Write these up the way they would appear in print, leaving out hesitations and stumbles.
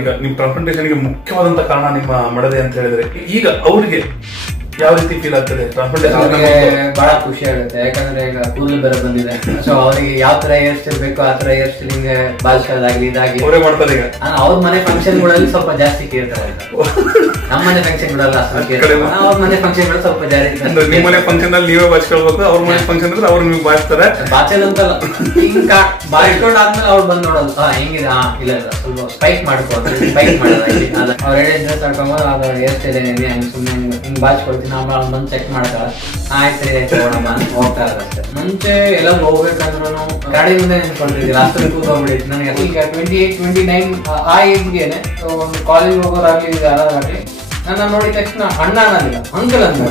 ಈಗ ನಿಮ್ ಟ್ರಾನ್ಸ್ಪ್ಲಾಂಟೇಷನ್ಗೆ ಮುಖ್ಯವಾದಂತ ಕಾರಣ ನಿಮ್ಮ ಮಡದೆ ಅಂತ ಹೇಳಿದ್ರೆ, ಈಗ ಅವ್ರಿಗೆ ಯಾವ ರೀತಿ ಫೀಲ್ ಆಗ್ತದೆ? ಬಹಳ ಖುಷಿ ಆಗುತ್ತೆ, ಯಾಕಂದ್ರೆ ಈಗ ಕೂದಲು ಬೇರೆ ಬಂದಿದೆ. ಸೊ ಅವ್ರಿಗೆ ಯಾವ ತರ ಹೇರ್ ಸ್ಟೈಲ್ ಬೇಕು ಆ ತರ ಹೇರ್ ಸ್ಟೈಲಿಂಗ್ ಬಾಲ್ಸೋದಾಗ್ಲಿ ಇದಾಗಿ ಅವರೇ ಮಾಡ್ತಾರೆ. ಈಗ ಅವ್ರ ಮನೆ ಫಂಕ್ಷನ್ ಗಳಲ್ಲಿ ಸ್ವಲ್ಪ ಜಾಸ್ತಿ ಕೇಳ್ತಾರೆ, ನಮ್ಮ ಮನೆ ಫಂಕ್ಷನ್ ಗಳಲ್ಲ ಅವ್ರ ಮನೆ ಫಂಕ್ಷನ್ ಗಳು ಸ್ವಲ್ಪ ಜಾಸ್ತಿ. ನಿಮ್ಮ ಮನೆ ಫಂಕ್ಷನ್ ಅಲ್ಲಿ ನೀವೇ ಬಾಚ್ಕೊಳ್ಬೇಕು, ಅವ್ರ ಮನೆ ಫಂಕ್ಷನ್ ಅಂದ್ರೆ ಅವ್ರು ನೀವು ಬಾಚ್ತಾರೆ. ಬಾಚಲ್ ಅಂತಲ್ಲ, ಹಿಂಗ ಬಾಚ್ಕೊಂಡ್ ಆದ್ಮೇಲೆ ಅವ್ರು ಬಂದ್ ನೋಡೋದು ಹೆಂಗಿದೆ, ಇಲ್ಲ ಸ್ವಲ್ಪ ಸ್ಪೈಕ್ ಮಾಡ್ಕೋದು, ಸ್ಪೈಕ್ ಮಾಡೋದಾಗಿ ಅವ್ರ ಹೇಳಿ ಡ್ರೆಸ್ ಹಾಕೊಂಬೋದು ಅದು ಹೇರ್ ಸ್ಟೈಲ್ ಏನಿದೆ ಹಂಗೆ ಸುಮ್ಮನೆ ಹಿಂಗ್ ಬಾಚ್ಕೊಳ್ತೀನಿ. ಆಮೇಲೆ ಬಂದು ಚೆಕ್ ಮಾಡ್ತಾರ, ಆಯ್ತು ಹೋಗೋಣ ಅಂತ ಹೋಗ್ತಾ ಇರತ್ತೆ. ಮುಂಚೆ ಎಲ್ಲ ಹೋಗ್ಬೇಕಂದ್ರು ಗಾಡಿ ಮುಂದೆ ನಿಂತ್ಕೊಂಡಿದ್ದೀವಿ, ಅಷ್ಟು ಕೂತ್ಕೊಂಡ್ಬಿಟ್ಟಿತ್ತು ನನಗೆ. ಈಗ 28, 29 ಆ ಏಜ್ಗೆನೆ ಒಂದು ಕಾಲೇಜ್ ಹೋಗೋದಾಗ್ಲಿ ಯಾರಾಗ್ಲಿ ನನ್ನ ನೋಡಿದ ತಕ್ಷಣ ಅಣ್ಣ ಅನ್ನೋದಿಲ್ಲ, ಅಂಕಲ್ ಅಂತ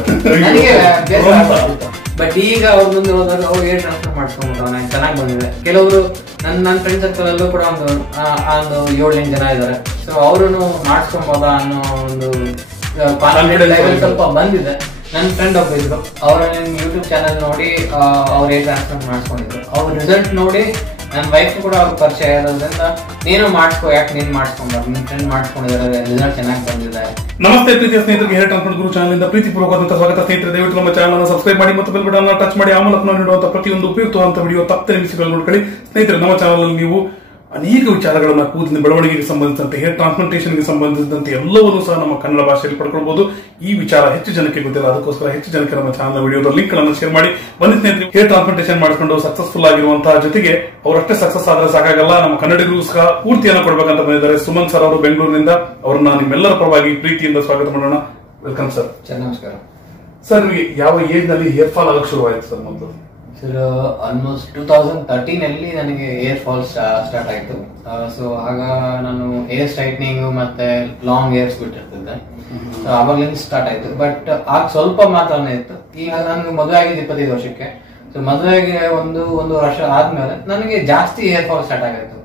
ನನಗೆ ಬೇಸರ ಆಗ್ತಿತ್ತು. ಬಟ್ ಈಗ ಅವ್ರ ಮುಂದೆ ಹೋದಾಗ ಅವ್ರು ಹೇರ್ ಟ್ರಾನ್ಸ್ಫರ್ ಮಾಡಿಸ್ಕೊಂಡ್ಬಿಟ್ಟು ನಂಗೆ ಚೆನ್ನಾಗಿ ಬಂದಿದೆ. ಕೆಲವರು ನನ್ನ ಫ್ರೆಂಡ್ ಸರ್ಕಲ್ ಅಲ್ಲೂ ಕೂಡ ಒಂದು 7-8 ಜನ ಇದ್ದಾರೆ. ಸೊ ಅವರು ಮಾಡಿಸ್ಕೊಬೋದಾ ಅನ್ನೋ ಒಂದು ಕಾನ್ಫಿಡೆಂಟ್ ಲೆವೆಲ್ ಸ್ವಲ್ಪ ಬಂದಿದೆ. ನನ್ನ ಫ್ರೆಂಡ್ ಒಬ್ಬ ಇದ್ರು, ಅವರ ಯೂಟ್ಯೂಬ್ ಚಾನಲ್ ನೋಡಿ ಅವ್ರು ಹೇರ್ ಟ್ರಾನ್ಸ್ಫರ್ ಮಾಡಿಸ್ಕೊಂಡಿದ್ರು. ಅವ್ರ ರಿಸಲ್ಟ್ ನೋಡಿ ನನ್ನ ವೈಫ್ ಕೂಡ ಅವ್ರ ಪರಿಚಯ ಇರೋದ್ರಿಂದ ನೀನು ಮಾಡಿಸ್ಕೋ, ಯಾಕೆ ನೀನ್ ಮಾಡಿಸ್ಕೊಂಬಾರ್ದು, ನಿನ್ ಫ್ರೆಂಡ್ ಮಾಡಿಸ್ಕೊಂಡಿದ್ದಾರೆ, ರಿಸಲ್ಟ್ ಚೆನ್ನಾಗಿ ಬಂದಿದೆ. ನಮಸ್ತೆ ಪ್ರೀತಿಯ ಸ್ನೇಹಿತರಿಗೆ, ಹೇರ್ ಟ್ರಾನ್ಸ್ಪ್ಲಾಂಟ್ ಗುರು ಚಾನಲ್ ಇಂದ ಪ್ರೀತಿಪೂರ್ವಕವಾದಂತಹ ಸ್ವಾಗತ. ಸ್ನೇಹಿತರೆ, ದಯವಿಟ್ಟು ನಮ್ಮ ಚಾನಲ್ ಅನ್ನು ಸಬ್ಸ್ಕ್ರೈಬ್ ಮಾಡಿ ಮತ್ತು ಬೆಲ್ ಬಟನ್ ಟಚ್ ಮಾಡಿ. ಆ ಮೂಲಕ ನಾವು ನೀಡುವಂತಹ ಪ್ರತಿಯೊಂದು ಉಪಯುಕ್ತವಾದಂತಹ ವಿಡಿಯೋ ತಪ್ಪದೆ ನಿಮಿಷಗಳು ನೋಡ್ಕೊಳ್ಳಿ. ಸ್ನೇಹಿತರೆ, ನಮ್ಮ ಚಾನಲ್ ಅಲ್ಲಿ ನೀವು ಅನೇಕ ವಿಚಾರಗಳನ್ನ ಕೂದಲಿನ ಬೆಳವಣಿಗೆಗೆ ಸಂಬಂಧಿಸಿದಂತೆ, ಹೇರ್ ಟ್ರಾನ್ಸ್ಪ್ಲಾಂಟೇಷನ್ಗೆ ಸಂಬಂಧಿಸಿದಂತೆ ಎಲ್ಲವನ್ನೂ ಸಹ ನಮ್ಮ ಕನ್ನಡ ಭಾಷೆಯಲ್ಲಿ ಪಡ್ಕೊಳ್ಬಹುದು. ಈ ವಿಚಾರ ಹೆಚ್ಚು ಜನಕ್ಕೆ ಗೊತ್ತಿಲ್ಲ, ಅದಕ್ಕೋಸ್ಕರ ಹೆಚ್ಚು ಜನಕ್ಕೆ ನಮ್ಮ ಚಾನಲ್ ವಿಡಿಯೋದ ಲಿಂಕ್ ಗಳನ್ನು ಶೇರ್ ಮಾಡಿ. ಬನ್ನಿ ಸ್ನೇಹಿತರೆ, ಹೇರ್ ಟ್ರಾನ್ಸ್ಪ್ಲಾಂಟೇಷನ್ ಮಾಡಿಕೊಂಡು ಸಕ್ಸಸ್ಫುಲ್ ಆಗಿರುವಂತಹ ಜೊತೆಗೆ ಅವರಷ್ಟೇ ಸಕ್ಸಸ್ ಆದ್ರೆ ಸಾಕಾಗಲ್ಲ, ನಮ್ಮ ಕನ್ನಡಿಗರಿಗೂ ಸಹ ಪೂರ್ತಿಯನ್ನು ಕೊಡಬೇಕಂತ ಬಂದಿದ್ದಾರೆ ಸುಮಂತ್ ಸರ್ ಅವರು ಬೆಂಗಳೂರಿನಿಂದ. ಅವರನ್ನ ನಿಮ್ಮೆಲ್ಲರ ಪರವಾಗಿ ಪ್ರೀತಿಯಿಂದ ಸ್ವಾಗತ ಮಾಡೋಣ. Welcome sir. ನಮಸ್ಕಾರ ಸರ್. ನಿಮಗೆ ಯಾವ ಏಜ್ ನಲ್ಲಿ ಹೇರ್ ಫಾಲ್ ಆಗಕ್ಕೆ ಶುರುವಾಯಿತು ಸರ್? ಮೊದಲು ಸರ್ ಆಲ್ಮೋಸ್ಟ್ 2013 ಅಲ್ಲಿ ನನಗೆ ಹೇರ್ ಫಾಲ್ ಸ್ಟಾರ್ಟ್ ಆಯ್ತು. ಸೊ ಆಗ ನಾನು ಹೇರ್ ಸ್ಟ್ರೈಟ್ನಿಂಗ್ ಮತ್ತೆ ಲಾಂಗ್ ಹೇರ್ಸ್ ಬಿಟ್ಟಿರ್ತಿದ್ದೆ. ಸೊ ಆವಾಗಲಿಂದ ಸ್ಟಾರ್ಟ್ ಆಯ್ತು. ಬಟ್ ಆಗ ಸ್ವಲ್ಪ ಮಾತ್ರನೇ ಇತ್ತು. ಈಗ ನನ್ಗೆ ಮದುವೆ ಆಗಿದ್ದು 25 ವರ್ಷಕ್ಕೆ. ಸೊ ಮದುವೆಗೆ ಒಂದು ವರ್ಷ ಆದ್ಮೇಲೆ ನನಗೆ ಜಾಸ್ತಿ ಹೇರ್ ಫಾಲ್ ಸ್ಟಾರ್ಟ್ ಆಗಿತ್ತು.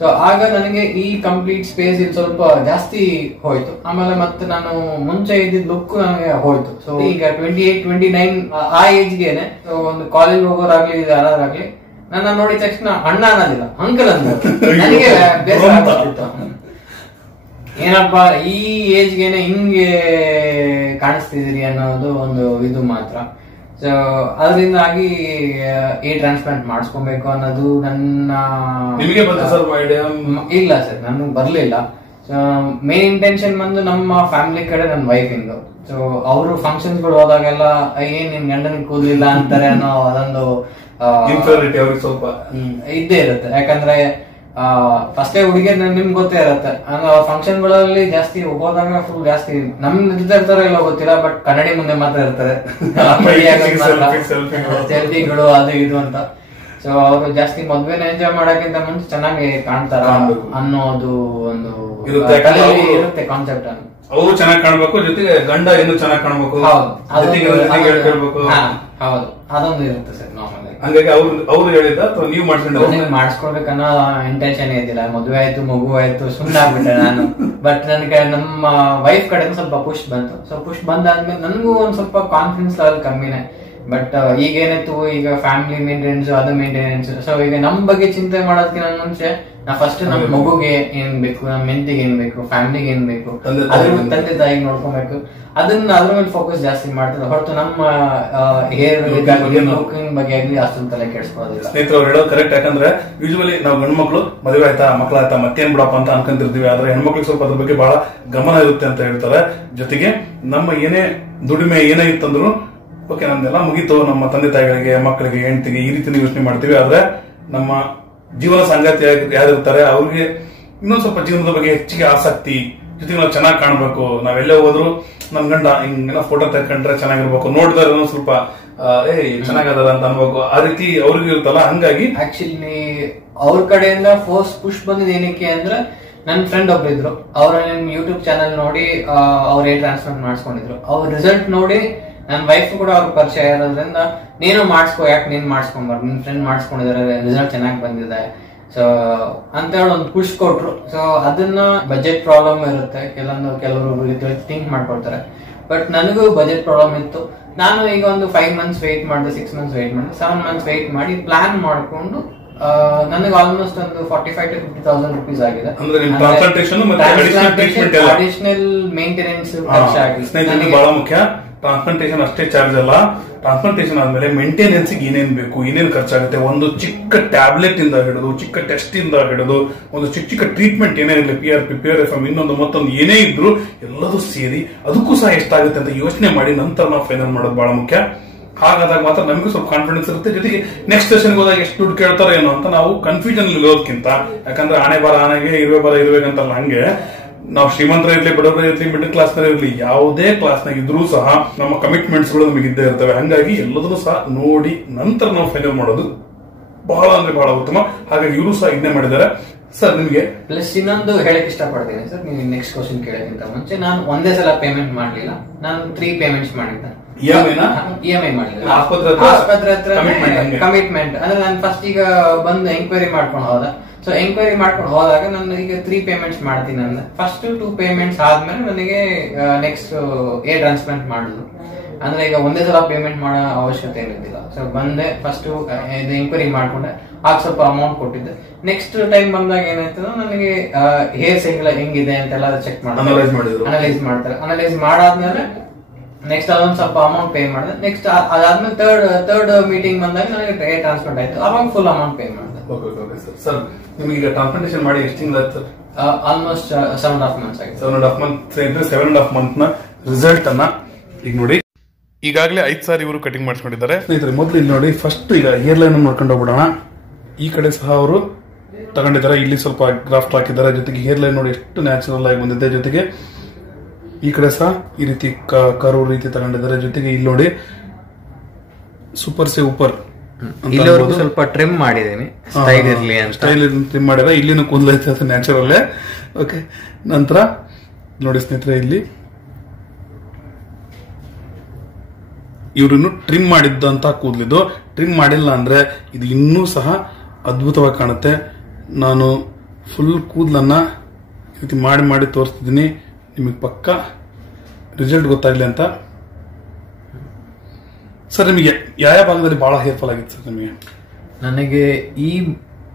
ಸೊ ಆಗ ನನಗೆ ಈ ಕಂಪ್ಲೀಟ್ ಸ್ಪೇಸ್ ಇಲ್ಲಿ ಸ್ವಲ್ಪ ಜಾಸ್ತಿ ಹೋಯ್ತು. ಆಮೇಲೆ ಮತ್ತೆ ನಾನು ಮುಂಚೆ ಇದ್ದಿದ್ದ ಲುಕ್ ನನಗೆ ಹೋಯ್ತು. ಸೊ ಈಗ 28, 29 ಆ ಏಜ್ಗೆನೆ ಒಂದು ಕಾಲೇಜ್ ಹೋಗೋರಾಗ್ಲಿ ಯಾರಾಗ್ಲಿ ನನ್ನ ನೋಡಿದ ತಕ್ಷಣ ಅಣ್ಣ ಅನ್ನೋದಿಲ್ಲ, ಅಂಕಲ್ ಅಂತ ನನಗೆ ಬೇಸರ ಆಗ್ತಿತ್ತು. ಏನಪ್ಪಾ ಈ ಏಜ್ಗೆನೆ ಹಿಂಗೆ ಕಾಣಿಸ್ತಿದ್ದೀರಿ ಅನ್ನೋದು ಒಂದು ಇದು ಮಾತ್ರ. ಸೊ ಅದರಿಂದಾಗಿ ಹೇರ್ ಟ್ರಾನ್ಸ್ಪ್ಲಾಂಟ್ ಮಾಡಿಸ್ಕೊಬೇಕು ಅನ್ನೋದು ನನ್ನ ಇಲ್ಲ ಸರ್, ನನಗೆ ಬರ್ಲಿಲ್ಲ. ಸೊ ಮೇನ್ ಇಂಟೆನ್ಷನ್ ಬಂದು ನಮ್ಮ ಫ್ಯಾಮಿಲಿ ಕಡೆ ನನ್ನ ವೈಫ್ ಇಂದು. ಸೊ ಅವರು ಫಂಕ್ಷನ್ಸ್ ಗಳು ಹೋದಾಗೆಲ್ಲ ಏನ್ ನಿನ್ ಗಂಡನಿಗೆ ಕೂದಲಿಲ್ಲ ಅಂತಾರೆ ಅನ್ನೋ ಅದೊಂದು ಸ್ವಲ್ಪ ಇದ್ದೇ ಇರುತ್ತೆ. ಯಾಕಂದ್ರೆ ಫಸ್ಟೇ ಹುಡುಗಿಯರ್ ನಿಮ್ಗೆ ಗೊತ್ತೇ ಇರುತ್ತೆ, ಅಂದ್ರೆ ಅವ್ರ ಫಂಕ್ಷನ್ ಗಳಲ್ಲಿ ಜಾಸ್ತಿ ಹೋದಾಗ ಫುಲ್ ಜಾಸ್ತಿ ನಮ್ ಇರ್ತಾರೋ ಇಲ್ಲ ಗೊತ್ತಿಲ್ಲ, ಬಟ್ ಕನ್ನಡಿ ಮುಂದೆ ಮಾತ್ರ ಇರ್ತಾರೆ ಸೆಲ್ಫಿಗಳು ಅದು ಇದು ಅಂತ. ಸೊ ಅವರು ಜಾಸ್ತಿ ಮದ್ವೆನ ಎಂಜಾಯ್ ಮಾಡಕ್ಕಿಂತ ಮುಂಚೆ ಚೆನ್ನಾಗಿ ಕಾಣ್ತಾರ ಅನ್ನೋದು ಒಂದು ಇರುತ್ತೆ ಕಾನ್ಸೆಪ್ಟ್. ಅವರು ಚೆನ್ನಾಗಿ ಕಾಣ್ಬೇಕು, ಜೊತೆಗೆ ಗಂಡ ಏನು ಚೆನ್ನಾಗಿ ಕಾಣ್ಬೇಕು, ಹೌದು ಅದೊಂದು ಇರುತ್ತೆ ಸರ್ ನಾರ್ಮಲ್. ಹಂಗಾಗಿ ಅವ್ರು ಹೇಳಿದ ನೀವು ಮಾಡಿಸ್ಕೊಳ್ಬೇಕನ್ನೋ ಇಂಟೆನ್ಷನ್ ಇದ್ದಿಲ್ಲ. ಮದುವೆ ಆಯ್ತು, ಮಗು ಆಯ್ತು, ಸುಮ್ಮನೆ ಆಗ್ಬಿಟ್ಟೆ ನಾನು. ಬಟ್ ನನಗೆ ನಮ್ಮ ವೈಫ್ ಕಡೆ ಸ್ವಲ್ಪ ಪುಷ್ ಬಂತು. ಸೊ ಪುಷ್ ಬಂದಾದ್ಮೇಲೆ ನನಗೂ ಒಂದ್ ಸ್ವಲ್ಪ ಕಾನ್ಫಿಡೆನ್ಸ್ ಲೆವೆಲ್ ಕಮ್ಮಿನೇ. ಬಟ್ ಈಗ ಏನಾಯ್ತು, ಈಗ ಫ್ಯಾಮಿಲಿ ಮೇಂಟೆನೆನ್ಸ್ ಅದು ಮೇಂಟೆನೆನ್ಸ್. ಸೊ ಈಗ ನಮ್ ಬಗ್ಗೆ ಚಿಂತೆ ಮಾಡೋದಕ್ಕಿಂತ ಮುಂಚೆ ನಾ ಫಸ್ಟ್ ನಮ್ ಮಗುಗೆ ಏನ್ ಬೇಕು, ನಮ್ ಮೆಂತಿಗೆ ಏನ್ ಬೇಕು, ಫ್ಯಾಮಿಲಿಗೆ ಏನ್ ಬೇಕು, ತಂದೆ ತಾಯಿಗೆ ನೋಡ್ಕೊಬೇಕು, ಅದನ್ನ ಅದ್ರ ಮೇಲೆ ಫೋಕಸ್ ಜಾಸ್ತಿ ಮಾಡ್ತಾರೆ ಹೊರತು ನಮ್ಮ ಹೇರ್ ಲುಕಿಂಗ್ ಬಗ್ಗೆ ಆಗ್ಲಿ ಅಷ್ಟೊಂದು ತಲೆ ಕೆಡಿಸ್ಕೊಳ್ಳೋದಿಲ್ಲ. ಸ್ನೇಹಿತರು ಹೇಳೋದು ಕರೆಕ್ಟ್. ಯಾಕಂದ್ರೆ ಯೂಶುವಲಿ ನಾವು ಗಂಡು ಮಕ್ಳು ಮದುವೆ ಆಯ್ತಾ, ಮಕ್ಕಳಾಯ್ತಾ, ಮತ್ತೇನ್ ಬಿಡಪ್ಪ ಅಂತ ಅನ್ಕೊಂತಿರ್ತೀವಿ. ಆದ್ರೆ ಹೆಣ್ಮಕ್ಳಿಗೆ ಸ್ವಲ್ಪ ಅದ್ರ ಬಗ್ಗೆ ಬಹಳ ಗಮನ ಇರುತ್ತೆ ಅಂತ ಹೇಳ್ತಾರೆ. ಜೊತೆಗೆ ನಮ್ಮ ಏನೇ ದುಡಿಮೆ ಏನೇ ಇತ್ತಂದ್ರು ಓಕೆ ನಮ್ದೆಲ್ಲ ಮುಗೀತು, ನಮ್ಮ ತಂದೆ ತಾಯಿಗಳಿಗೆ, ಮಕ್ಕಳಿಗೆ, ಹೆಂಡತಿಗೆ ಈ ರೀತಿ ಯೋಚನೆ ಮಾಡ್ತೀವಿ. ಆದ್ರೆ ನಮ್ಮ ಜೀವನ ಸಂಗಾತಿ ಯಾರಿರ್ತಾರೆ ಅವ್ರಿಗೆ ಇನ್ನೊಂದ್ ಸ್ವಲ್ಪ ಜೀವನದ ಬಗ್ಗೆ ಹೆಚ್ಚಿಗೆ ಆಸಕ್ತಿ, ಜೊತೆಗೆ ನಾವು ಚೆನ್ನಾಗಿ ಕಾಣ್ಬೇಕು, ನಾವೆಲ್ಲೇ ಹೋದ್ರು ನಮ್ ಗಂಡ ಹಿಂಗೆಲ್ಲ ಫೋಟೋ ತೆಗ್ಕೊಂಡ್ರೆ ಚೆನ್ನಾಗಿರ್ಬೇಕು, ನೋಡಿದ್ರೆ ಸ್ವಲ್ಪ ಚೆನ್ನಾಗದ ಅಂತ ಅನ್ಬೇಕು, ಆ ರೀತಿ ಅವ್ರಿಗೆ ಇರುತ್ತಲ್ಲ. ಹಂಗಾಗಿ ಆಕ್ಚುಲಿ ಅವ್ರ ಕಡೆಯಿಂದ ಫೋರ್ಸ್ ಪುಷ್ ಬಂದಿದ್ ಏನಕ್ಕೆ ಅಂದ್ರೆ ನನ್ನ ಫ್ರೆಂಡ್ ಒಬ್ರಿದ್ರು, ಅವ್ರ ಯೂಟ್ಯೂಬ್ ಚಾನಲ್ ನೋಡಿ ಅವ್ರ ಹೇರ್ ಟ್ರಾನ್ಸ್ಪ್ಲಾಂಟ್ ಮಾಡಿಸ್ಕೊಂಡಿದ್ರು. ಅವ್ರ ರಿಸಲ್ಟ್ ನೋಡಿ ನನ್ನ ವೈಫ್ ಕೂಡ ಅವ್ರ ಪರಿಚಯ ಇರೋದ್ರಿಂದ ನೀನು ಮಾಡಿಸ್ಕೋ, ಯಾಕೆ ನೀನ್ ಮಾಡಿಸ್ಕೊಂಬಾರ್ದು, ನಿನ್ ಫ್ರೆಂಡ್ ಮಾಡಿಸ್ಕೊಂಡಿದ್ದಾರೆ, ರಿಸಲ್ಟ್ ಚೆನ್ನಾಗಿ ಬಂದಿದೆ. ಸೊ ಅಂತ ಹೇಳಿ ಒಂದು ಪುಷ್ ಕೊಟ್ರು. ಸೊ ಅದನ್ನ ಬಜೆಟ್ ಪ್ರಾಬ್ಲಮ್ ಇರುತ್ತೆ, ಕೆಲವರು ಥಿಂಕ್ ಮಾಡ್ಕೊಳ್ತಾರೆ. ಬಟ್ ನನಗೂ ಬಜೆಟ್ ಪ್ರಾಬ್ಲಮ್ ಇತ್ತು. ನಾನು ಈಗ ಒಂದು 5 months ವೇಟ್ ಮಾಡಿದೆ, 6 months ವೇಟ್ ಮಾಡಿದೆ, 7 months ವೇಟ್ ಮಾಡಿ ಪ್ಲಾನ್ ಮಾಡ್ಕೊಂಡು ನನಗೆ ಆಲ್ಮೋಸ್ಟ್ ಒಂದು 45,000 to 50,000 rupees ಆಗಿದೆ. ಅಂದ್ರೆ ಟ್ರಾನ್ಸ್ಪ್ಲಾಂಟೇಷನ್ ಮತ್ತೆ ಅಡಿಷನಲ್ ಮೇಂಟೆನೆನ್ಸ್ ಖರ್ಚಾಗಿದೆ. ಬಹಳ ಮುಖ್ಯ. ಟ್ರಾನ್ಸ್ಪ್ಲಾಂಟೇಷನ್ ಅಷ್ಟೇ ಚಾರ್ಜ್ ಅಲ್ಲ, ಟ್ರಾನ್ಸ್ಪ್ಲಾಂಟೇಷನ್ ಆದ್ಮೇಲೆ ಮೇಂಟೆನೆನ್ಸ್ ಏನೇನ್ ಬೇಕು, ಏನೇನ್ ಖರ್ಚಾಗುತ್ತೆ, ಒಂದು ಚಿಕ್ಕ ಟ್ಯಾಬ್ಲೆಟ್ ಇಂದ ಹಿಡಿದು, ಚಿಕ್ಕ ಟೆಸ್ಟ್ ಇಂದ ಹಿಡಿದು, ಒಂದು ಚಿಕ್ಕ ಚಿಕ್ಕ ಟ್ರೀಟ್ಮೆಂಟ್ ಏನೇ ಇರಲಿ, PRP, PRFM, ಇನ್ನೊಂದು ಮತ್ತೊಂದು ಏನೇ ಇದ್ರು ಎಲ್ಲದೂ ಸೇರಿ ಅದಕ್ಕೂ ಸಹ ಎಷ್ಟಾಗುತ್ತೆ ಅಂತ ಯೋಚನೆ ಮಾಡಿ ನಂತರ ನಾವು ಫೈನಲ್ ಮಾಡೋದು ಬಹಳ ಮುಖ್ಯ. ಹಾಗಾದಾಗ ಮಾತ್ರ ನಮಗೂ ಸ್ವಲ್ಪ ಕಾನ್ಫಿಡೆನ್ಸ್ ಇರುತ್ತೆ. ಜೊತೆಗೆ ನೆಕ್ಸ್ಟ್ ಸೆಷನ್ ಹೋದಾಗ ಎಷ್ಟು ದುಡ್ಡು ಕೇಳ್ತಾರೋ ಏನೋ ಅಂತ ನಾವು ಕನ್ಫ್ಯೂಷನ್ ಇರೋದಕ್ಕಿಂತ, ಯಾಕಂದ್ರೆ ಆನೆ ಬರ ಆನೆಗೆ, ಇರುವೆ ಬರ ಇರುವೆಗಂತಲ್ಲ, ಹಂಗೆ ನಾವು ಶ್ರೀಮಂತರ ಇರ್ಲಿ, ಬಡವರ ಇರ್ಲಿ, ಮಿಡಲ್ ಕ್ಲಾಸ್ ನಲ್ಲಿ ಇರ್ಲಿ, ಯಾವುದೇ ಕ್ಲಾಸ್ ನಾಗ ಇದ್ರೂ ಸಹ ನಮ್ಮ ಕಮಿಟ್ಮೆಂಟ್ಸ್ ಗಳು ನಮಗೆ ಇದ್ದೇ ಇರ್ತವೆ. ಹಂಗಾಗಿ ಎಲ್ಲದೂ ಸಹ ನೋಡಿ ನಂತರ ನಾವು ಫೈನಲ್ ಮಾಡೋದು ಬಹಳ ಅಂದ್ರೆ ಬಹಳ ಉತ್ತಮ. ಹಾಗಾಗಿ ಇವರು ಸಹ ಇದನ್ನೇ ಮಾಡಿದ್ದಾರೆ. ಸರ್ ನಿಮಗೆ ಪ್ಲಸ್ ಇನ್ನೊಂದು ಹೇಳಕ್ ಇಷ್ಟಪಡ್ತೀನಿ ಸರ್, ನೀವು ನೆಕ್ಸ್ಟ್ ಕ್ವಶನ್ ಕೇಳೋಕ್ಕಿಂತ ಮುಂಚೆ, ನಾನು ಒಂದೇ ಸಲ ಪೇಮೆಂಟ್ ಮಾಡ್ಲಿಲ್ಲ, ನಾನು 3 payments ಮಾಡಿದ್ದೆ. EMI ಮಾಡಿಲ್ಲ, ಆಸ್ಪತ್ರೆ ಹತ್ರ ಕಮಿಟ್ಮೆಂಟ್. ಅಂದ್ರೆ ನಾನು ಫಸ್ಟ್ ಈಗ ಬಂದು ಎಂಕ್ವೈರಿ ಮಾಡ್ಕೊಂಡು ಹೋದ. ಸೊ ಎಂಕ್ವೈರಿ ಮಾಡ್ಕೊಂಡು ಹೋದಾಗ ನಾನು ಈಗ 3 payments ಮಾಡ್ತೀನಿ. ಅಂದ್ರೆ ಫಸ್ಟ್ 2 payments ಆದ್ಮೇಲೆ ನನಗೆ ನೆಕ್ಸ್ಟ್ ಟ್ರಾನ್ಸ್ಪ್ಲಾಂಟ್ ಮಾಡುದು. ಅಂದ್ರೆ ಈಗ ಒಂದೇ ಸಲ ಪೇಮೆಂಟ್ ಮಾಡೋ ಅವಶ್ಯಕತೆ ಏನಿಲ್ಲ. ಸೊ ಬಂದೆ, ಫಸ್ಟ್ ಎಂಕ್ವೈರಿ ಮಾಡ್ಕೊಂಡೆ, ಆಗ ಸ್ವಲ್ಪ ಅಮೌಂಟ್ ಕೊಟ್ಟಿದ್ದೆ. ನೆಕ್ಸ್ಟ್ ಟೈಮ್ ಬಂದಾಗ ಏನಾಯ್ತದ, ನನಗೆ ಹೇರ್ಸ್ ಹೆಂಗಿದೆ ಅಂತೆಲ್ಲ ಚೆಕ್ ಅನಲೈಸ್ ಮಾಡ್ತಾರೆ. ಅನಲೈಸ್ ಮಾಡಾದ್ಮೇಲೆ ನೆಕ್ಸ್ಟ್ ಅದೊಂದು ಸ್ವಲ್ಪ ಅಮೌಂಟ್ ಪೇ ಮಾಡಿದೆ. ನೆಕ್ಸ್ಟ್ ಅದಾದ್ಮೇಲೆ ಥರ್ಡ್ ಮೀಟಿಂಗ್ ಬಂದಾಗ ನನಗೆ ಟ್ರಾನ್ಸ್ಫರ್ ಆಯ್ತು, ಅವಾಗ ಫುಲ್ ಅಮೌಂಟ್ ಪೇ ಮಾಡಿದೆ. ಸರ್ ನಿಮಗೆ ಟ್ರಾನ್ಸ್ಪ್ಲಾಂಟೇಷನ್ ಮಾಡಿ ಎಷ್ಟು ತಿಂಗಳು? ಆಲ್ಮೋಸ್ಟ್ 7.5 months ಆಗಿದೆ. 7.5 months ಇದ್ರೆ 7.5 month ನ ರಿಸಲ್ಟ್ ಅನ್ನ ಈಗ ನೋಡಿ. ಈಗಾಗಲೇ 5 ಸಾರಿ ಇವರು ಕಟಿಂಗ್ ಮಾಡಿಸ್ಕೊಂಡಿದ್ದಾರೆ. ಸ್ನೇಹಿತರೆ, ಮೊದಲು ಇಲ್ಲಿ ನೋಡಿ, ಫಸ್ಟ್ ಈಗ ಹೇರ್ ಲೈನ್ ನೋಡ್ಕೊಂಡು ಹೋಗ್ಬಿಡೋಣ. ಈ ಕಡೆ ಸಹ ಅವರು ತಗೊಂಡಿದ್ದಾರೆ, ಇಲ್ಲಿ ಸ್ವಲ್ಪ ಗ್ರಾಫ್ಟ್ ಹಾಕಿದ್ದಾರೆ. ಜೊತೆಗೆ ಹೇರ್ ಲೈನ್ ನೋಡಿ ಎಷ್ಟು ನ್ಯಾಚುರಲ್ ಆಗಿ ಬಂದಿದೆ. ಜೊತೆಗೆ ಈ ಕಡೆ ಸಹ ಈ ರೀತಿ ಕರು ರೀತಿ ತಗೊಂಡಿದ್ದಾರೆ. ಜೊತೆಗೆ ಇಲ್ಲಿ ನೋಡಿ ಸೂಪರ್ ಸೇ ಉಪರ್ ಸ್ವಲ್ಪ ಟ್ರಿಮ್ ಮಾಡಿದ್ದೀನಿ, ಸ್ಟೈಲ್ ಇರಲಿ ಅಂತ. ಸ್ಟೈಲ್ ಟ್ರಿಮ್ ಮಾಡಿದ್ರೆ ಇಲ್ಲಿನೂ ಕೂದಲೈತೆ, ಅದು ನ್ಯಾಚುರಲ್. ಓಕೆ, ನಂತರ ನೋಡಿ ಸ್ನೇಹಿತರೆ, ಇಲ್ಲಿ ಇವ್ರನ್ನು ಟ್ರಿಮ್ ಮಾಡಿದ್ದಂತ ಕೂದಲಿದ್ದು. ಟ್ರಿಮ್ ಮಾಡಿಲ್ಲ ಅಂದ್ರೆ ಇದು ಇನ್ನೂ ಸಹ ಅದ್ಭುತವಾಗಿ ಕಾಣುತ್ತೆ. ನಾನು ಫುಲ್ ಕೂದಲನ್ನ ಈ ರೀತಿ ಮಾಡಿ ಮಾಡಿ ತೋರಿಸ್ತಿದ್ದೀನಿ, ನಿಮಗೆ ಪಕ್ಕ ರಿಸಲ್ಟ್ ಗೊತ್ತಾಗ್ಲಿ ಅಂತ. ಸರ್, ನಿಮಗೆ ಯಾವ ಭಾಗದಲ್ಲಿ ಬಹಳ ಹೇರ್ ಫಾಲ್ ಆಗಿತ್ತು ಸರ್? ನಿಮಗೆ ನನಗೆ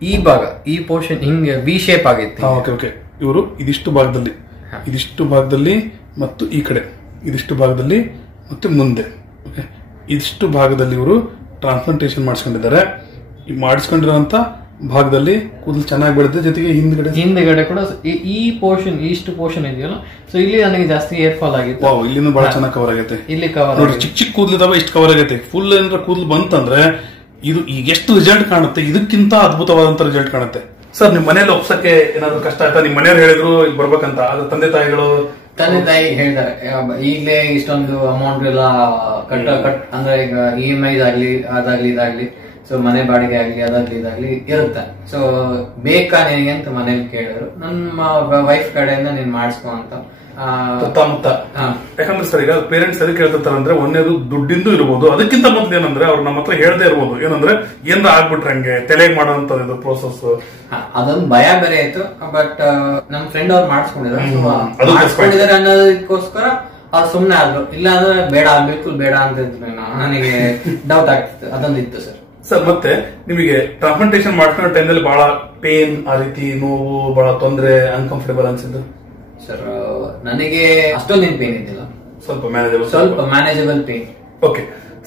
ಈ ಭಾಗ, ಈ ಪೋರ್ಷನ್ ಹಿಂಗೆ ವಿ ಶೇಪ್ ಆಗಿತ್ತು. ಓಕೆ ಓಕೆ, ಇವರು ಇದಿಷ್ಟು ಭಾಗದಲ್ಲಿ ಮತ್ತು ಈ ಕಡೆ ಇದಿಷ್ಟು ಭಾಗದಲ್ಲಿ ಮತ್ತೆ ಮುಂದೆ, ಓಕೆ, ಇದಿಷ್ಟು ಭಾಗದಲ್ಲಿ ಇವರು ಟ್ರಾನ್ಸ್ಪ್ಲಾಂಟೇಷನ್ ಮಾಡಿಸ್ಕೊಂಡಿದ್ದಾರೆ. ಈ ಮಾಡಿಸ್ಕೊಂಡಿರೋಂತ ಭಾಗದಲ್ಲಿ ಕೂದಲು ಚೆನ್ನಾಗಿ ಬೆಳೆದಿದೆ. ಜೊತೆಗೆ ಹಿಂದ್ಗಡೆ ಕೂಡ ಈ ಪೋರ್ಷನ್, ಇಷ್ಟು ಪೋರ್ಷನ್ ಇದೆಯಲ್ಲ, ಸೊ ಇಲ್ಲಿ ನನಗೆ ಜಾಸ್ತಿ ಹೇರ್ ಫಾಲ್ ಆಗಿತ್ತು. ಇಲ್ಲಿನೂ ಬಹಳ ಚೆನ್ನಾಗಿ ಕವರ್ ಆಗೈತೆ. ಇಲ್ಲಿ ಕವರ್ ನೋಡಿ, ಚಿಕ್ಕ ಚಿಕ್ಕ ಕೂದಲು ಇದಾವೆ, ಇಷ್ಟು ಕವರ್ ಆಗೈತೆ. ಫುಲ್ ಏನಾರ ಕೂದಲು ಬಂತಂದ್ರೆ ಇದು ಈಗ ಎಷ್ಟು ರಿಸಲ್ಟ್ ಕಾಣುತ್ತೆ, ಇದಕ್ಕಿಂತ ಅದ್ಭುತವಾದಂತ ರಿಸಲ್ಟ್ ಕಾಣುತ್ತೆ. ಸರ್, ನಿಮ್ ಮನೇಲಿ ಒಪ್ಸಕ್ಕೆ ಏನಾದ್ರು ಕಷ್ಟ ಆಯ್ತಾ? ನಿಮ್ ಮನೆಯವ್ರು ಹೇಳಿದ್ರು ಇಲ್ಲಿ ಬರ್ಬೇಕಂತ, ಅದು ತಂದೆ ತಾಯಿ ಹೇಳ್ತಾರೆ ಈಗಲೇ ಇಷ್ಟೊಂದು ಅಮೌಂಟ್ ಎಲ್ಲ ಅಂದ್ರೆ ಈಗ EMI ಆಗ್ಲಿ, ಅದಾಗ್ಲಿ ಇದಾಗ್ಲಿ, ಸೊ ಮನೆ ಬಾಡಿಗೆ ಆಗ್ಲಿ, ಅದಾಗ್ಲಿ ಇದಾಗ್ಲಿ ಇರುತ್ತೆ. ಸೊ ಬೇಕಾ ನಿನಗೆ ಅಂತ ಮನೇಲಿ ಕೇಳಿದ್ರು. ನಮ್ಮ ವೈಫ್ ಕಡೆಯಿಂದ ನೀನ್ ಮಾಡಿಸ್ಕೊ ಅಂತ. ಸುತ್ತಮುತ್ತ, ಯಾಕಂದ್ರೆ ಸರ್, ಈಗ ಪೇರೆಂಟ್ಸ್ ಅದಕ್ಕೆ ಹೇಳ್ತಿರ್ತಾರೆ ಅಂದ್ರೆ, ಒಂದೇದು ದುಡ್ಡಿಂದು ಇರ್ಬೋದು, ಅದಕ್ಕಿಂತ ಮೊದಲು ಏನಂದ್ರೆ ಅವ್ರು ನಮ್ಮ ಹತ್ರ ಹೇಳ್ದೇ ಇರ್ಬೋದು, ಏನಂದ್ರೆ ಏನಾರ ಆಗ್ಬಿಟ್ರೆ ಹಂಗೆ ತಲೆಗೆ ಮಾಡೋಂಥದ್ದು ಪ್ರೋಸೆಸ್. ಅದೊಂದು ಭಯ ಬೇರೆ ಆಯ್ತು. ಬಟ್ ನಮ್ ಫ್ರೆಂಡ್ ಅವ್ರು ಮಾಡಿಸ್ಕೊಂಡಿದ್ದಾರೆ ಅನ್ನೋದಕ್ಕೋಸ್ಕರ ಅವ್ರು ಸುಮ್ನೆ ಆದ್ರು. ಇಲ್ಲ ಅಂದ್ರೆ ಬೇಡ, ಬಿಲ್ಕುಲ್ ಬೇಡ ಅಂತ ನನಗೆ ಡೌಟ್ ಆಗ್ತಿತ್ತು, ಅದೊಂದು ಇತ್ತು ಸರ್. ಸರ್, ಮತ್ತೆ ನಿಮಗೆ ಟ್ರಾನ್ಸ್ಪ್ಲಾಂಟೇಷನ್ ಮಾಡ್ಕೊಂಡ ಟೈಮಲ್ಲಿ ಬಹಳ ಪೇನ್, ಆ ರೀತಿ ನೋವು, ಬಹಳ ತೊಂದರೆ, ಅನ್ಕಂಫರ್ಟೇಬಲ್ ಅನ್ಸಿದ್ದು? ಸರ್, ನನಗೆ ಅಷ್ಟೊಂದು ಪೇನ್ ಇದ್ದಿಲ್ಲ, ಸ್ವಲ್ಪ ಮ್ಯಾನೇಜಬಲ್ ಪೇನ್. ಓಕೆ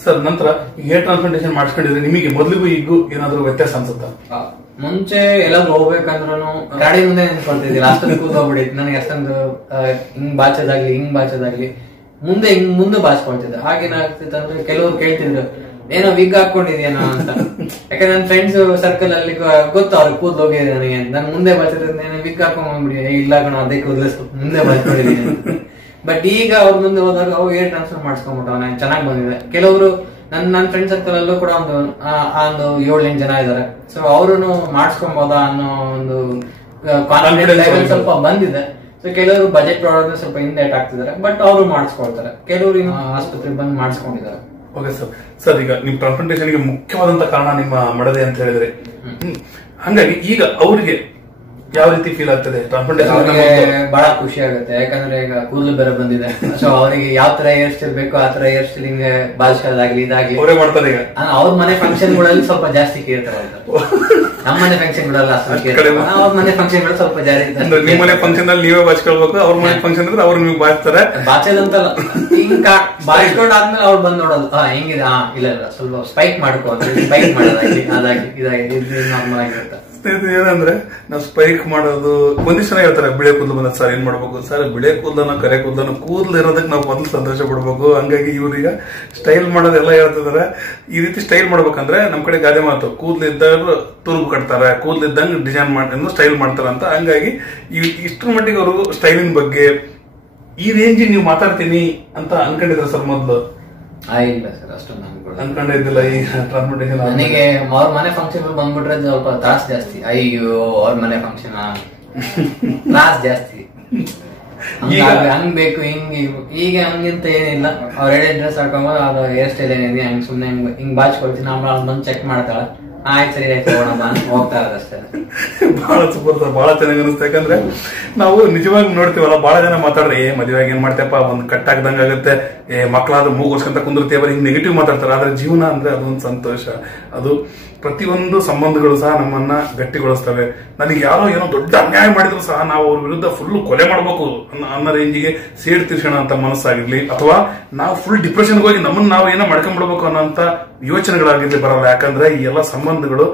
ಸರ್, ನಂತರ ಹೇರ್ ಟ್ರಾನ್ಸ್ಪ್ಲಾಂಟೇಷನ್ ಮಾಡಿಸ್ಕೊಂಡಿದ್ರೆ ನಿಮಗೆ ಮೊದಲಿಗೂ ಈಗೂ ಏನಾದ್ರು ವ್ಯತ್ಯಾಸ ಅನ್ಸುತ್ತಾ? ಮುಂಚೆ ಎಲ್ಲಾದ್ರೂ ಹೋಗ್ಬೇಕಂದ್ರೂ ಗಾಡಿ ಮುಂದೆ ನಿಂತ್ಕೊಳ್ತಿದ್ದಿಲ್ಲ, ಅಷ್ಟೊಂದು ಕೂದೋಗ್ಬಿಟ್ಟಿತ್ತು ನನಗೆ. ಅಷ್ಟೊಂದು ಹಿಂಗ್ ಬಾಚೋದಾಗ್ಲಿ ಮುಂದೆ ಬಾಚ್ಕೊಳ್ತಿದ್ದೆ. ಆಗೇನಾಗ್ತಿತ್ತು ಅಂದ್ರೆ ಕೆಲವ್ರು ಕೇಳ್ತಿದ್ರು, ಏನೋ ವಿಗ್ ಹಾಕೊಂಡಿದ್ಯೇನೋ ಅಂತ. ಯಾಕಂದ್ರೆ ನನ್ನ ಫ್ರೆಂಡ್ಸ್ ಸರ್ಕಲ್ ಅಲ್ಲಿ ಗೊತ್ತು, ಅವ್ರಿಗೆ ಕೂದಲು ಹೋಗಿದೆ ನನಗೆ. ನಾನು ಮುಂದೆ ಬಾಚಿದ್ರೆ ವಿಗ್ ಹಾಕೊಂಡ್ಬಿಡಿ, ಇಲ್ಲ ಕಣ ಅದೇ ಕೂದಲು ಮುಂದೆ ಬಾಚ್ಕೊಂಡಿದ್ದೀನಿ. ಬಟ್ ಈಗ ಅವ್ರ ಮುಂದೆ ಹೋದಾಗ ಅವು ಏರ್ ಟ್ರಾನ್ಸ್ಫರ್ ಮಾಡಿಸ್ಕೊಂಡ್ಬಿಟ್ಟು ನಾನು ಚೆನ್ನಾಗಿ ಬಂದಿದೆ. ಕೆಲವರು ನನ್ನ ಫ್ರೆಂಡ್ ಸರ್ಕಲ್ ಅಲ್ಲೂ ಕೂಡ ಒಂದು 7-8 ಜನ ಇದಾರೆ. ಸೊ ಅವ್ರು ಮಾಡಿಸ್ಕೊಬೋದಾ ಅನ್ನೋ ಒಂದು ಕಾನ್ಫಿಡೆನ್ಸ್ ಲೆವೆಲ್ ಸ್ವಲ್ಪ ಬಂದಿದೆ. ಸೊ ಕೆಲವರು ಬಜೆಟ್ ಪ್ರಾಡಕ್ಟ್ ಸ್ವಲ್ಪ ಹಿಂದೆ ಆಗ್ತಿದ್ದಾರೆ, ಬಟ್ ಅವರು ಮಾಡಿಸ್ಕೊಳ್ತಾರೆ. ಕೆಲವರು ಆಸ್ಪತ್ರೆಗೆ ಬಂದು ಮಾಡಿಸ್ಕೊಂಡಿದ್ದಾರೆ. Okay sir. ಸರ್, ಈಗ ನಿಮ್ ಟ್ರಾನ್ಸ್ಪ್ಲಾಂಟೇಷನ್ ಗೆ ಮುಖ್ಯವಾದಂತ ಕಾರಣ ನಿಮ್ಮ ಮಡದೆ ಅಂತ ಹೇಳಿದ್ರೆ, ಹಂಗಾಗಿ ಈಗ ಅವರಿಗೆ ಯಾವ ರೀತಿ ಫೀಲ್ ಆಗ್ತದೆ? ಟ್ರಾನ್ಸ್ಪ್ಲಾಂಟೇಷನ್ ಬಹಳ ಖುಷಿ ಆಗುತ್ತೆ, ಯಾಕಂದ್ರೆ ಈಗ ಕೂದಲು ಬೇರೆ ಬಂದಿದೆ. ಸೊ ಅವರಿಗೆ ಯಾವ ತರ ಹೇರ್ ಸ್ಟೈಲ್ ಬೇಕೋ ಆ ತರ ಹೇರ್ ಸ್ಟೈಲಿಂಗ್ ಬಾಲ್ಸೋದಾಗ್ಲಿ ಇದಾಗ್ಲಿ ಅವರೇ ಮಾಡ್ತಾರೆ. ಈಗ ಅವ್ರ ಮನೆ ಫಂಕ್ಷನ್ ಗಳಲ್ಲಿ ಸ್ವಲ್ಪ ಜಾಸ್ತಿ ಕೇಳ್ತಾರೆ. ನಮ್ಮನೆ ಫಂಕ್ಷನ್ ಗಳಲ್ಲ ಅವ್ರ ಮನೆ ಫಂಕ್ಷನ್ ಗಳು ಸ್ವಲ್ಪ ಜಾರಿ ನಿಮ್ಮ ಮನೆ ಫಂಕ್ಷನ್ ಅಲ್ಲಿ ನೀವೇ ಬಾಚ್ಕೊಳ್ಬೇಕು, ಅವ್ರ ಮನೆ ಫಂಕ್ಷನ್ ಅಂದ್ರೆ ಅವ್ರು ನೀವು ಬಾಚ್ತಾರೆ. ಬಾಚದಂತಲ್ಲ, ಹಿಂಗ ಬಾಚ್ಕೊಂಡಾದ್ಮೇಲೆ ಅವ್ರು ಬಂದ್ ನೋಡೋದು ಹೆಂಗಿದೆ, ಇಲ್ಲ ಇಲ್ಲ ಸ್ವಲ್ಪ ಸ್ಪೈಕ್ ಮಾಡ್ಕೋ ಅಂತ ಸ್ಪೈಕ್ ಮಾಡೋದಾಗಿ ಅದಾಗಿ ಇದಾಗಿ ನಾರ್ಮಲ್ ಆಗಿರುತ್ತೆ. ಸ್ನೇಹಿತರೆ ಏನಂದ್ರೆ ನಾವು ಸ್ಪೈಕ್ ಮಾಡೋದು ಒಂದಿಷ್ಟು ಜನ ಹೇಳ್ತಾರೆ ಬಿಳೆ ಕೂದಲು ಬಂದ ಸರ್ ಏನ್ ಮಾಡ್ಬೇಕು ಸರ್, ಬಿಳೆ ಕೂದಲನ್ನ ಕರೆ ಕೂದಲನ್ನ ಕೂದಲು ಇರೋದಕ್ಕೆ ನಾವು ಮೊದಲು ಸಂತೋಷ ಪಡ್ಬೇಕು. ಹಂಗಾಗಿ ಇವ್ರೀಗ ಸ್ಟೈಲ್ ಮಾಡೋದೆಲ್ಲ ಹೇಳ್ತಿದಾರೆ. ಈ ರೀತಿ ಸ್ಟೈಲ್ ಮಾಡ್ಬೇಕಂದ್ರೆ ನಮ್ ಕಡೆ ಗಾದೆ ಮಾತು, ಕೂದಲು ಇದ್ದಾಗ ತುರುಬು ಕಟ್ತಾರೆ, ಕೂದಲು ಇದ್ದಂಗೆ ಡಿಸೈನ್ ಮಾಡಿ ಸ್ಟೈಲ್ ಮಾಡ್ತಾರ ಅಂತ. ಹಂಗಾಗಿ ಇಷ್ಟರ ಮಟ್ಟಿಗೆ ಅವರು ಸ್ಟೈಲಿಂಗ್ ಬಗ್ಗೆ ಈ ರೇಂಜ್ ನೀವು ಮಾತಾಡ್ತೀನಿ ಅಂತ ಅನ್ಕೊಂಡಿದ್ರ ಸರ್ ಮೊದ್ಲು? ಇಲ್ಲ ಸರ್, ಅಷ್ಟೊಂದು ಅನ್ಕೊಂಡಿದ್ದಿಲ್ಲ. ಈ ಟ್ರಾನ್ಸ್ಪೋರ್ಟೇಷನ್ ನನಗೆ ಅವ್ರ ಮನೆ ಫಂಕ್ಷನ್ ಬಂದ್ಬಿಟ್ರೆ ಸ್ವಲ್ಪ ತ್ರಾಸ್ ಜಾಸ್ತಿ. ಅಯ್ಯೋ ಅವ್ರ ಮನೆ ಫಂಕ್ಷನ್ ತ್ರಾಸ್ ಜಾಸ್ತಿ, ಹಂಗ್ ಬೇಕು ಹಿಂಗ್. ಈಗ ಹಂಗಿಂತ ಏನಿಲ್ಲ, ಅವ್ರ ಹೇಳಿ ಡ್ರೆಸ್ ಹಾಕೊಂಬೋದು, ಅದು ಹೇರ್ ಸ್ಟೈಲ್ ಏನಿದೆ ಹಂಗ್ ಸುಮ್ನೆ ಹಿಂಗ್ ಬಾಚ್ಕೊಳ್ತೀನಿ, ಆಮೇಲೆ ಬಂದು ಚೆಕ್ ಮಾಡ್ತಾಳ, ಆಯ್ತು ಸರಿ ಆಯ್ತು ಹೋಗ್ತಾ ಇರೋದಷ್ಟೇ. ಬಹಳ ಸೂಪರ್ ಸರ್, ಬಹಳ ಚೆನ್ನಾಗಿ ಅನಿಸ್ತು. ಯಾಕಂದ್ರೆ ನಾವು ನಿಜವಾಗಿ ನೋಡ್ತೀವಲ್ಲ, ಬಹಳ ಜನ ಮಾತಾಡ್ರೆ ಮದುವೆಗೆ ಏನ್ ಮಾಡ್ತೇಪ್ಪ, ಒಂದ್ ಕಟ್ ಹಾಕ್ದಂಗ ಆಗುತ್ತೆ, ಮಕ್ಕಳಾದ್ರೂ ಮೂಗೋಸ್ಕಂತ ಕುಂದಿರ್ತೀವ, ಹಿಂಗ್ ನೆಗೆಟಿವ್ ಮಾತಾಡ್ತಾರೆ. ಆದ್ರೆ ಜೀವನ ಅಂದ್ರೆ ಅದೊಂದು ಸಂತೋಷ. ಅದು ಪ್ರತಿಯೊಂದು ಸಂಬಂಧಗಳು ಸಹ ನಮ್ಮನ್ನ ಗಟ್ಟಿಗೊಳಿಸ್ತವೆ. ನನಗೆ ಯಾರೋ ಏನೋ ದೊಡ್ಡ ಅನ್ಯಾಯ ಮಾಡಿದ್ರು ಸಹ ನಾವು ಅವ್ರ ವಿರುದ್ಧ ಫುಲ್ ಕೊಲೆ ಮಾಡ್ಬೇಕು ಅನ್ನೋ ರೇಂಜಿಗೆ ಸೇಡ್ ತೀರ್ಸೋಣ ಅಂತ ಮನಸ್ಸಾಗಿರ್ಲಿ, ಅಥವಾ ನಾವು ಫುಲ್ ಡಿಪ್ರೆಷನ್ಗೆ ಹೋಗಿ ನಮ್ಮನ್ನ ನಾವು ಏನೋ ಮಾಡ್ಕೊಂಡ್ಬಿಡ್ಬೇಕು ಅನ್ನೋಂತ ಯೋಚನೆಗಳಾಗಿರ್ಲಿ ಬರಲ್ಲ. ಯಾಕಂದ್ರೆ ಈ ಎಲ್ಲ ಸಂಬಂಧಗಳು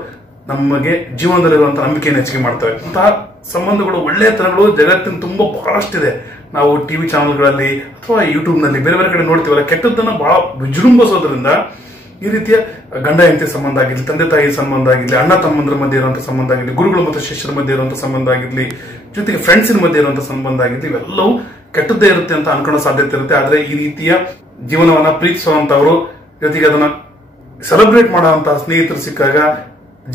ನಮಗೆ ಜೀವನದಲ್ಲಿರುವಂತ ನಂಬಿಕೆಯನ್ನು ಹೆಚ್ಚಿಗೆ ಮಾಡ್ತವೆ. ಅಂತಹ ಸಂಬಂಧಗಳು, ಒಳ್ಳೆಯ ತನಗಳು ಜಗತ್ತಿನ ತುಂಬಾ ಬಹಳಷ್ಟಿದೆ. ನಾವು ಟಿವಿ ಚಾನೆಲ್ಗಳಲ್ಲಿ ಅಥವಾ ಯೂಟ್ಯೂಬ್ ನಲ್ಲಿ ಬೇರೆ ಬೇರೆ ಕಡೆ ನೋಡ್ತೀವಲ್ಲ, ಕೆಟ್ಟದ್ದನ್ನ ಬಹಳ ವಿಜೃಂಭಿಸೋದ್ರಿಂದ ಈ ರೀತಿಯ ಗಂಡ ಹೆಂಡತಿ ಸಂಬಂಧ ಆಗಿರ್ಲಿ, ತಂದೆ ತಾಯಿ ಸಂಬಂಧ ಆಗಿರ್ಲಿ, ಅಣ್ಣ ತಮ್ಮಂದ್ರ ಮಧ್ಯೆ ಇರುವಂತಹ ಸಂಬಂಧ ಆಗಿರ್ಲಿ, ಗುರುಗಳು ಮತ್ತು ಶಿಷ್ಯರ ಮಧ್ಯೆ ಇರುವಂತಹ ಸಂಬಂಧ ಆಗಿರ್ಲಿ, ಜೊತೆಗೆ ಫ್ರೆಂಡ್ಸಿನ ಮಧ್ಯೆ ಇರುವಂತಹ ಸಂಬಂಧ ಆಗಿರ್ಲಿ, ಇವೆಲ್ಲವೂ ಕೆಟ್ಟದ್ದೇ ಇರುತ್ತೆ ಅಂತ ಅನ್ಕೊಳ್ಳೋ ಸಾಧ್ಯತೆ ಇರುತ್ತೆ. ಆದ್ರೆ ಈ ರೀತಿಯ ಜೀವನವನ್ನ ಪ್ರೀತಿಸುವಂತವರು, ಜೊತೆಗೆ ಅದನ್ನ ಸೆಲೆಬ್ರೇಟ್ ಮಾಡುವಂತಹ ಸ್ನೇಹಿತರು ಸಿಕ್ಕಾಗ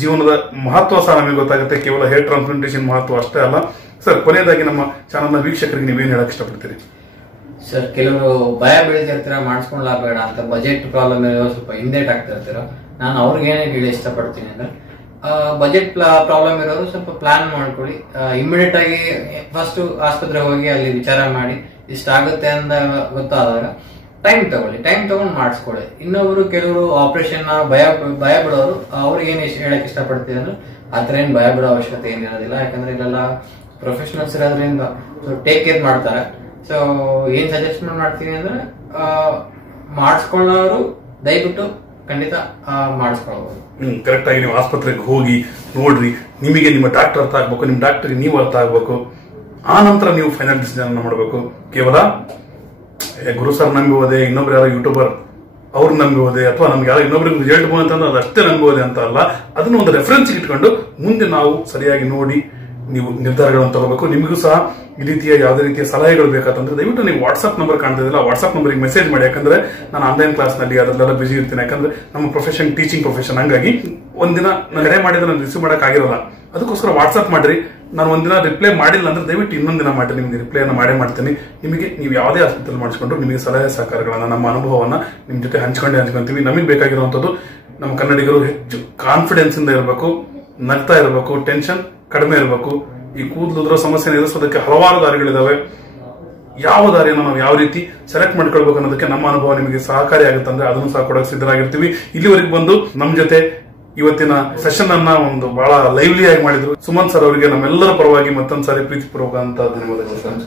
ಜೀವನದ ಮಹತ್ವ ಸಹ ನಮಗೆ ಗೊತ್ತಾಗುತ್ತೆ. ಕೇವಲ ಹೇರ್ ಟ್ರಾನ್ಸ್ಪ್ಲಾಂಟೇಷನ್ ಮಹತ್ವ ಅಷ್ಟೇ ಅಲ್ಲ. ಸರ್, ಕೊನೆಯದಾಗಿ ನಮ್ಮ ಚಾನಲ್ನ ವೀಕ್ಷಕರಿಗೆ ನೀವೇನು ಹೇಳಕ್ ಇಷ್ಟಪಡ್ತೀರಿ? ಸರ್, ಕೆಲವರು ಭಯ ಬೀಳ್ತಿರ್ತೀರ, ಮಾಡಿಸ್ಕೊಂಡ್ಲಾ ಬೇಡ ಅಂತ, ಬಜೆಟ್ ಪ್ರಾಬ್ಲಮ್ ಇರೋ ಸ್ವಲ್ಪ ಹಿಂದೇಟ್ ಆಗ್ತಿರ್ತೀರ. ನಾನು ಅವ್ರಿಗೆ ಏನೇ ಹೇಳಿ ಇಷ್ಟಪಡ್ತೀನಿ ಅಂದ್ರೆ, ಬಜೆಟ್ ಪ್ರಾಬ್ಲಮ್ ಇರೋರು ಸ್ವಲ್ಪ ಪ್ಲಾನ್ ಮಾಡ್ಕೊಳ್ಳಿ. ಇಮಿಡಿಯೇಟ್ ಆಗಿ ಫಸ್ಟ್ ಆಸ್ಪತ್ರೆಗೆ ಹೋಗಿ ಅಲ್ಲಿ ವಿಚಾರ ಮಾಡಿ ಇಷ್ಟಾಗುತ್ತೆ ಅಂತ ಗೊತ್ತಾದಾಗ ಟೈಮ್ ತಗೊಳ್ಳಿ, ಟೈಮ್ ತಗೊಂಡು ಮಾಡಿಸ್ಕೊಳ್ಳಿ. ಇನ್ನೊಬ್ರು ಕೆಲವರು ಆಪರೇಷನ್ ಭಯ ಬಿಡೋರು, ಅವ್ರಿಗೆ ಏನ್ ಹೇಳಕ್ ಇಷ್ಟಪಡ್ತೀನಿ ಅಂದ್ರೆ, ಆತರ ಏನ್ ಭಯ ಬಿಡೋ ಅವಶ್ಯಕತೆ ಏನಿರೋದಿಲ್ಲ. ಯಾಕಂದ್ರೆ ಇಲ್ಲೆಲ್ಲ ಪ್ರೊಫೆಷನಲ್ಸ್ ಇರೋದ್ರಿಂದ ಟೇಕ್ ಕೇರ್ ಮಾಡ್ತಾರೆ. ಸೊ ಏನ್ ಸಜೆಸ್ಟ್ಮೆಂಟ್ ಮಾಡ್ತೀನಿ ಅಂದ್ರೆ, ಮಾಡಿಸ್ಕೊಳ್ಳೋರು ದಯವಿಟ್ಟು ಖಂಡಿತ ಮಾಡಿಸ್ಕೊಳ್ಬಹುದು. ಕರೆಕ್ಟ್ ಆಗಿ ನೀವು ಆಸ್ಪತ್ರೆಗೆ ಹೋಗಿ ನೋಡ್ರಿ, ನಿಮಗೆ ನಿಮ್ಮ ಡಾಕ್ಟರ್ ಅರ್ಥ ಆಗ್ಬೇಕು, ನಿಮ್ ಡಾಕ್ಟರ್ಗೆ ನೀವು ಅರ್ಥ ಆಗ್ಬೇಕು. ಆ ನಂತರ ನೀವು ಫೈನಲ್ ಡಿಸಿಷನ್ ಮಾಡಬೇಕು. ಕೇವಲ ಗುರು ಸರ್ ನಂಬಿ ಹೋದೆ, ಇನ್ನೊಬ್ರು ಯಾರೋ ಯೂಟ್ಯೂಬರ್ ಅವ್ರು ನಂಬಿ ಹೋದೆ, ಅಥವಾ ನಮ್ಗೆ ಯಾರೋ ಇನ್ನೊಬ್ರಿಗೆ ರಿಸಲ್ಟ್ ಬಂತಂದ್ರೆ ಅದಷ್ಟೇ ನಂಬಿ ಹೋದೆ ಅಂತ ಅಲ್ಲ. ಅದನ್ನ ಒಂದು ರೆಫರೆನ್ಸ್ ಇಟ್ಕೊಂಡು ಮುಂದೆ ನಾವು ಸರಿಯಾಗಿ ನೋಡಿ ನೀವು ನಿರ್ಧಾರಗಳನ್ನು ತಗೋಬೇಕು. ನಿಮಗೂ ಸಹ ಈ ರೀತಿಯ ಯಾವುದೇ ರೀತಿಯ ಸಲಹೆಗಳು ಬೇಕಾತಂದ್ರೆ ದಯವಿಟ್ಟು ನೀವು ವಾಟ್ಸ್ಆಪ್ ನಂಬರ್ ಕಾಣ್ತಿದ್ದಿಲ್ಲ, ವಾಟ್ಸ್ಆಪ್ ನಂಬರ್ಗೆ ಮೆಸೇಜ್ ಮಾಡಿ. ಯಾಕಂದ್ರೆ ನಾನು ಆನ್ಲೈನ್ ಕ್ಲಾಸ್ ನಲ್ಲಿ ಅದರಲ್ಲೆಲ್ಲ ಬಿಸಿ ಇರ್ತೀನಿ. ಯಾಕಂದ್ರೆ ನಮ್ಮ ಪ್ರೊಫೆಷನ್ ಟೀಚಿಂಗ್ ಪ್ರೊಫೆಷನ್, ಹಂಗಾಗಿ ಒಂದಿನ ನಾನು ಕರೆ ಮಾಡಿದ್ರೆ ನಾನು ರಿಸೀವ್ ಮಾಡಕ್ ಆಗಿರಲ್ಲ. ಅದಕ್ಕೋಸ್ಕರ ವಾಟ್ಸ್ಆಪ್ ಮಾಡ್ರಿ. ನಾನು ಒಂದಿನ ರಿಪ್ಲೈ ಮಾಡಿಲ್ಲ ಅಂದ್ರೆ ದಯವಿಟ್ಟು ಇನ್ನೊಂದಿನ ಮಾಡಿ, ನಿಮ್ಗೆ ರಿಪ್ಲೈ ಅನ್ನು ಮಾಡೇ ಮಾಡ್ತೀನಿ. ನಿಮಗೆ ನೀವು ಯಾವುದೇ ಆಸ್ಪತ್ರೆ ಮಾಡಿಸ್ಕೊಂಡ್ರು ನಿಮಗೆ ಸಲಹೆ ಸಹಕಾರಗಳನ್ನ, ನಮ್ಮ ಅನುಭವವನ್ನ ನಿಮ್ ಜೊತೆ ಹಂಚ್ಕೊಂತೀವಿ. ನಮಗೆ ಬೇಕಾಗಿರುವಂತದ್ದು ನಮ್ಮ ಕನ್ನಡಿಗರು ಹೆಚ್ಚು ಕಾನ್ಫಿಡೆನ್ಸ್ ಇಂದ ಇರಬೇಕು, ನಗ್ತಾ ಇರಬೇಕು, ಟೆನ್ಷನ್ ಕಡಿಮೆ ಇರಬೇಕು. ಈ ಕೂದಲು ಸಮಸ್ಯೆ ಎದುರಿಸೋದಕ್ಕೆ ಹಲವಾರು ದಾರಿಗಳಿದಾವೆ. ಯಾವ ದಾರಿಯನ್ನು ನಾವು ಯಾವ ರೀತಿ ಸೆಲೆಕ್ಟ್ ಮಾಡ್ಕೊಳ್ಬೇಕು ಅನ್ನೋದಕ್ಕೆ ನಮ್ಮ ಅನುಭವ ನಿಮಗೆ ಸಹಕಾರಿ ಆಗುತ್ತೆ ಅಂದ್ರೆ ಅದನ್ನು ಸಹ ಕೊಡೋಕೆ ಸಿದ್ಧರಾಗಿರ್ತೀವಿ. ಇಲ್ಲಿವರೆಗೆ ಬಂದು ನಮ್ಮ ಜೊತೆ ಇವತ್ತಿನ ಸೆಷನ್ ಅನ್ನ ಒಂದು ಬಹಳ ಲೈವ್ಲಿ ಆಗಿ ಮಾಡಿದ್ರು ಸುಮನ್ ಸರ್ ಅವರಿಗೆ ನಮ್ಮೆಲ್ಲರ ಪರವಾಗಿ ಮತ್ತೊಂದ್ಸಾರಿ ಪ್ರೀತಿಪೂರ್ವಕ ಅಂತ ಧನ್ಯವಾದಗಳು ಸರ್.